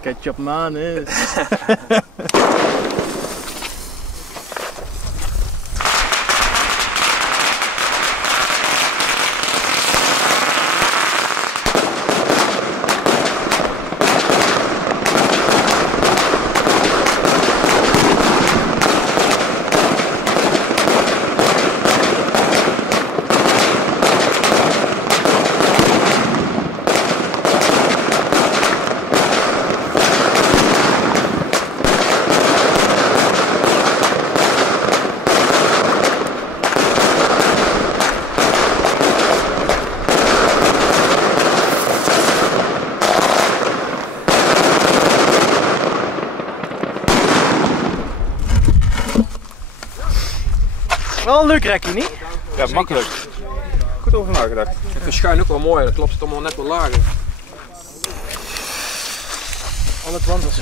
Ketchup manis. Wel een leuk rekje, niet? Ja, makkelijk. Goed over nagedacht. Ik vind schuin ook wel mooi, dat klopt het allemaal net wat lager. Al het wandels.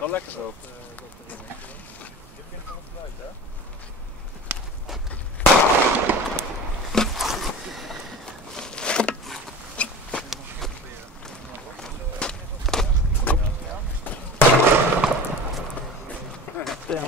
Wel lekker zo. Ten